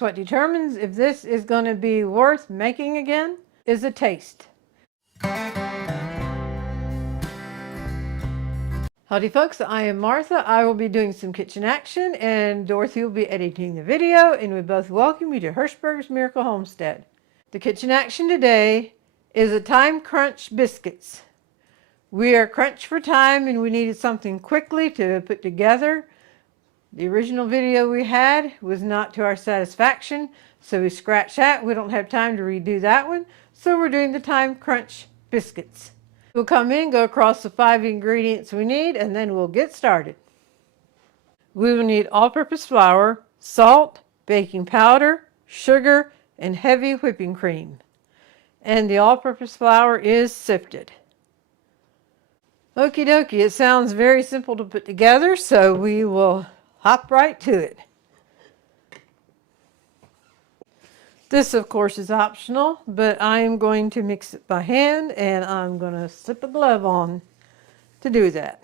What determines if this is going to be worth making again is a taste. Howdy folks, I am Martha. I will be doing some kitchen action and Dorothy will be editing the video, and we both welcome you to Hirschberg's Miracle Homestead. The kitchen action today is a time crunch biscuits. We are crunched for time and we needed something quickly to put together. The original video we had was not to our satisfaction, so we scratched that. We don't have time to redo that one, so we're doing the time crunch biscuits. We'll come in, go across the 5 ingredients we need, and then we'll get started. We will need all-purpose flour, salt, baking powder, sugar, and heavy whipping cream. And the all-purpose flour is sifted. Okie dokie, it sounds very simple to put together, so we will hop right to it. This, of course, is optional, but I'm going to mix it by hand, and I'm going to slip a glove on to do that.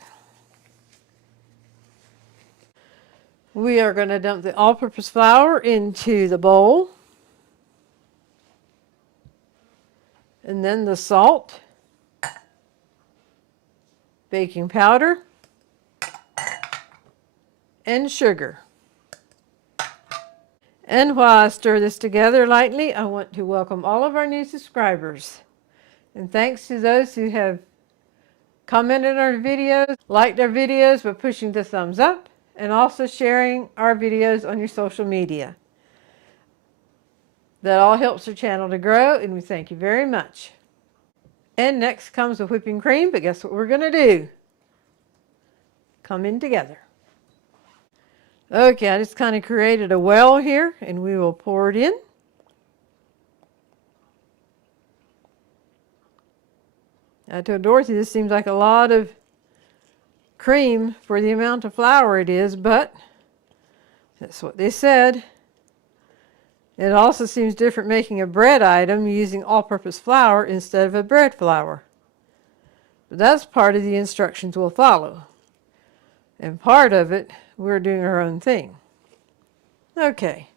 We are going to dump the all-purpose flour into the bowl, and then the salt, baking powder, and sugar. And while I stir this together lightly, I want to welcome all of our new subscribers. And thanks to those who have commented on our videos, liked our videos by pushing the thumbs up, and also sharing our videos on your social media. That all helps our channel to grow, and we thank you very much. And next comes the whipping cream, but guess what we're going to do? Come in together. Okay, I just kind of created a well here, and we will pour it in. I told Dorothy this seems like a lot of cream for the amount of flour it is, but that's what they said. It also seems different making a bread item using all-purpose flour instead of a bread flour. But that's part of the instructions we'll follow. And part of it, we're doing our own thing. Okay.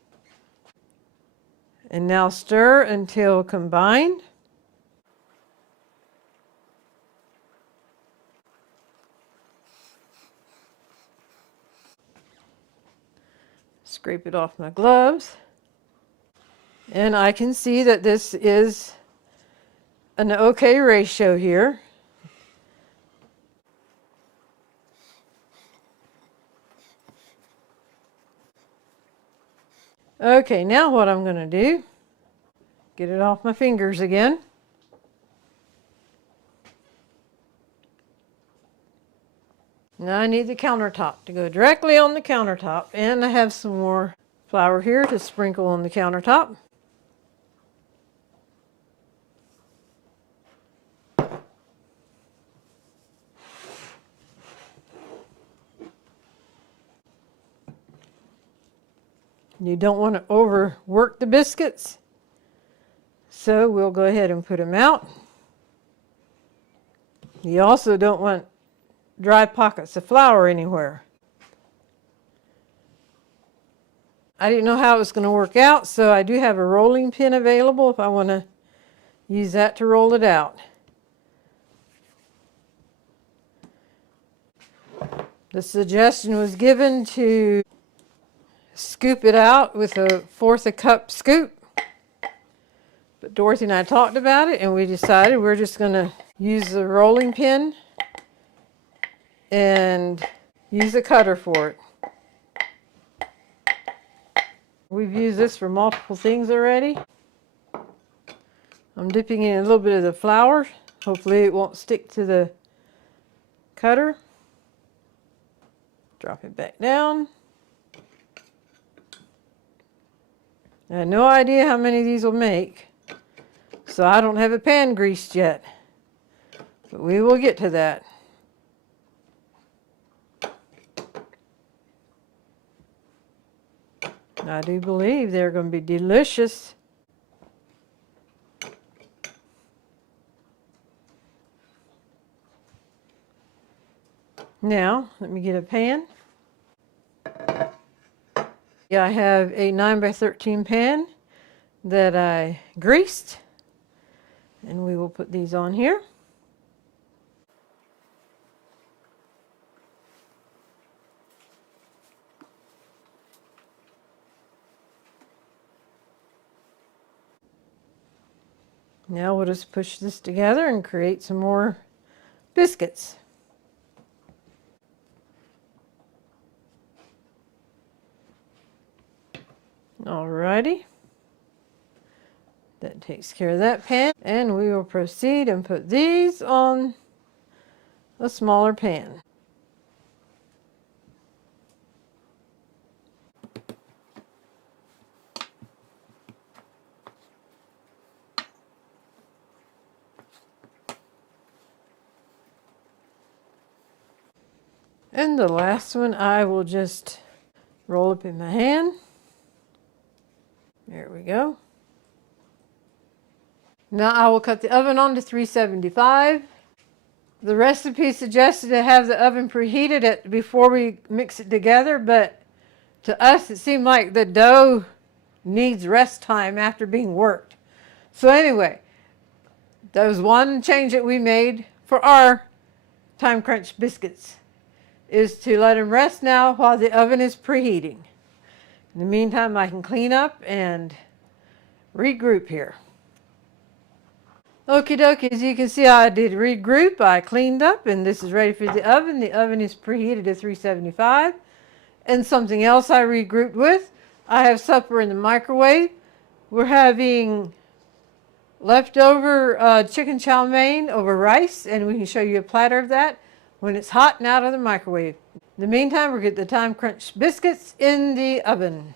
And now stir until combined. Scrape it off my gloves. And I can see that this is an okay ratio here. Okay, now what I'm going to do, get it off my fingers again. Now I need the countertop to go directly on the countertop, and I have some more flour here to sprinkle on the countertop. You don't want to overwork the biscuits, so we'll go ahead and put them out. You also don't want dry pockets of flour anywhere. I didn't know how it was going to work out, so I do have a rolling pin available if I want to use that to roll it out. The suggestion was given to scoop it out with a 1/4 cup scoop. But Dorothy and I talked about it, and we decided we're just going to use the rolling pin and use a cutter for it. We've used this for multiple things already. I'm dipping in a little bit of the flour. Hopefully it won't stick to the cutter. Drop it back down. I have no idea how many of these will make, so I don't have a pan greased yet, but we will get to that. I do believe they're going to be delicious. Now, let me get a pan. I have a 9x13 pan that I greased, and we will put these on here. Now we'll just push this together and create some more biscuits. Alrighty. That takes care of that pan. And we will proceed and put these on a smaller pan. And the last one I will just roll up in my hand. There we go. Now I will cut the oven on to 375. The recipe suggested to have the oven preheated before we mix it together, but to us it seemed like the dough needs rest time after being worked. So anyway, that was one change that we made for our time crunch biscuits, is to let them rest now while the oven is preheating. In the meantime, I can clean up and regroup here. Okie dokie, as you can see, I did regroup. I cleaned up, and this is ready for the oven. The oven is preheated to 375. And something else I regrouped with, I have supper in the microwave. We're having leftover chicken chow mein over rice, and we can show you a platter of that when it's hot and out of the microwave. In the meantime, we'll get the time crunch biscuits in the oven.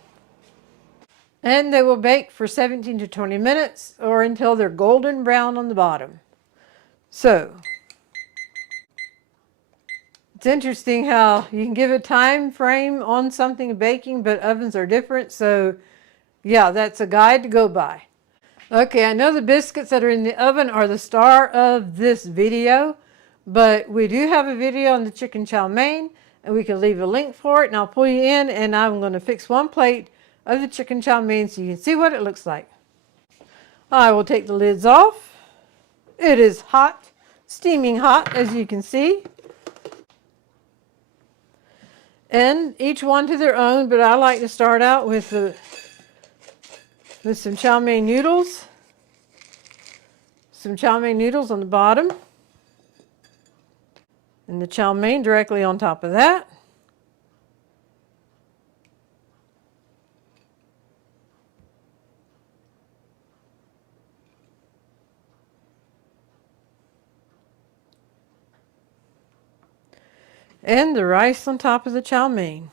And they will bake for 17 to 20 minutes or until they're golden brown on the bottom. So, it's interesting how you can give a time frame on something baking, but ovens are different. So, yeah, that's a guide to go by. Okay, I know the biscuits that are in the oven are the star of this video, but we do have a video on the chicken chow mein, and we can leave a link for it, and I'll pull you in, and I'm going to fix one plate of the chicken chow mein so you can see what it looks like. I will take the lids off. It is hot, steaming hot, as you can see. And each one to their own, but I like to start out with some chow mein noodles. Some chow mein noodles on the bottom. And the chow mein directly on top of that. And the rice on top of the chow mein.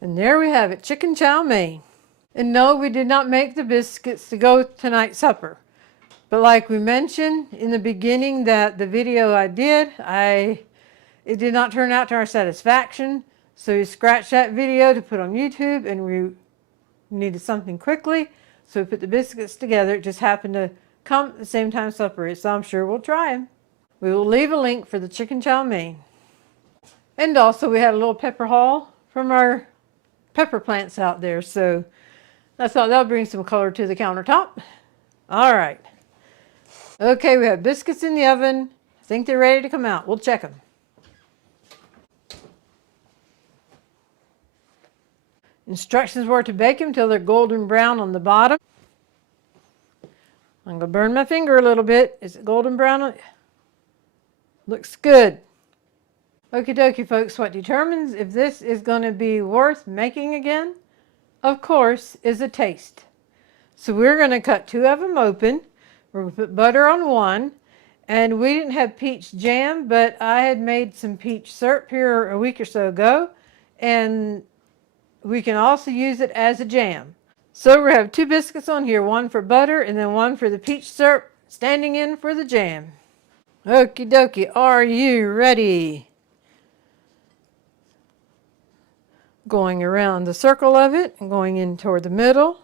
And there we have it, chicken chow mein. And no, we did not make the biscuits to go with tonight's supper. But like we mentioned in the beginning, that the video I did, it did not turn out to our satisfaction. So we scratched that video to put on YouTube, and we needed something quickly. So we put the biscuits together. It just happened to come at the same time supper is, so I'm sure we'll try them. We will leave a link for the chicken chow mein. And also we had a little pepper haul from our pepper plants out there, so I thought that would bring some color to the countertop. All right. Okay, we have biscuits in the oven. I think they're ready to come out. We'll check them. Instructions were to bake them until they're golden brown on the bottom. I'm going to burn my finger a little bit. Is it golden brown? Looks good. Okie dokie, folks. What determines if this is going to be worth making again, of course, is a taste. So we're going to cut two of them open. We're going to put butter on one. And we didn't have peach jam, but I had made some peach syrup here a week or so ago. And we can also use it as a jam. So we have two biscuits on here, one for butter and then one for the peach syrup, standing in for the jam. Okie dokie, are you ready? Going around the circle of it and going in toward the middle.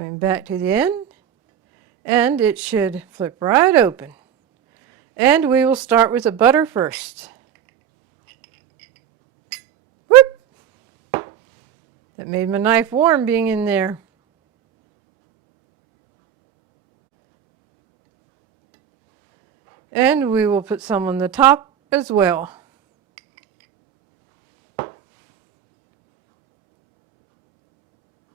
Going back to the end, and it should flip right open. And we will start with the butter first. Whoop! That made my knife warm being in there. And we will put some on the top as well.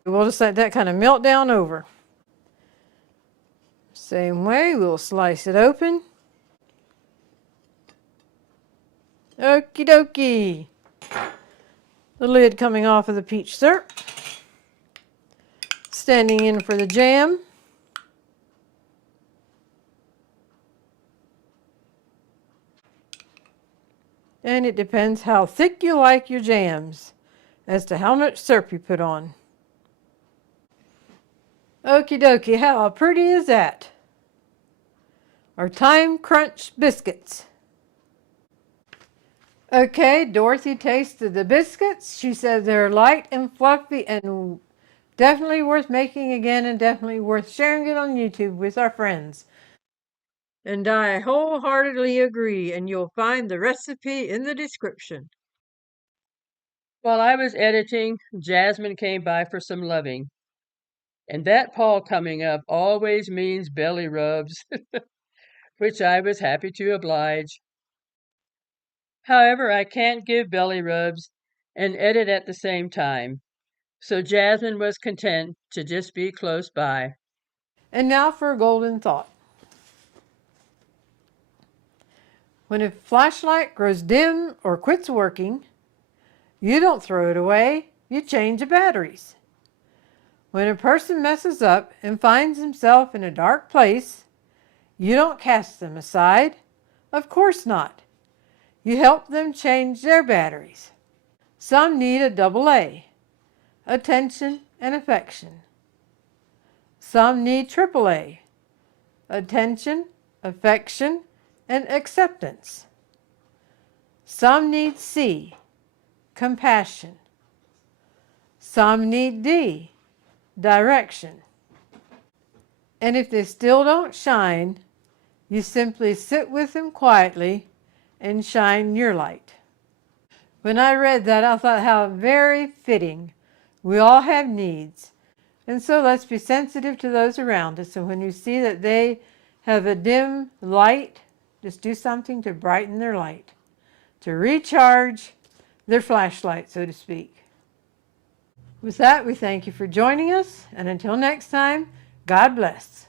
We'll just let that kind of melt down over. Same way, we'll slice it open. Okie dokie. The lid coming off of the peach syrup. Standing in for the jam. And it depends how thick you like your jams as to how much syrup you put on. Okie dokie, how pretty is that? Our time crunch biscuits. Okay, Dorothy tasted the biscuits. She said they're light and fluffy and definitely worth making again and definitely worth sharing it on YouTube with our friends. And I wholeheartedly agree, and you'll find the recipe in the description. While I was editing, Jazzmin came by for some loving. And that paw coming up always means belly rubs, which I was happy to oblige. However, I can't give belly rubs and edit at the same time, so Jazzmin was content to just be close by. And now for a golden thought. When a flashlight grows dim or quits working, you don't throw it away, you change the batteries. When a person messes up and finds himself in a dark place, you don't cast them aside. Of course not. You help them change their batteries. Some need a double A, attention and affection. Some need triple A, attention, affection, and acceptance. Some need C, compassion. Some need D, direction. And if they still don't shine, you simply sit with them quietly and shine your light. When I read that, I thought how very fitting. We all have needs. And so let's be sensitive to those around us. And when you see that they have a dim light, just do something to brighten their light, to recharge their flashlight, so to speak. With that, we thank you for joining us. And until next time, God bless.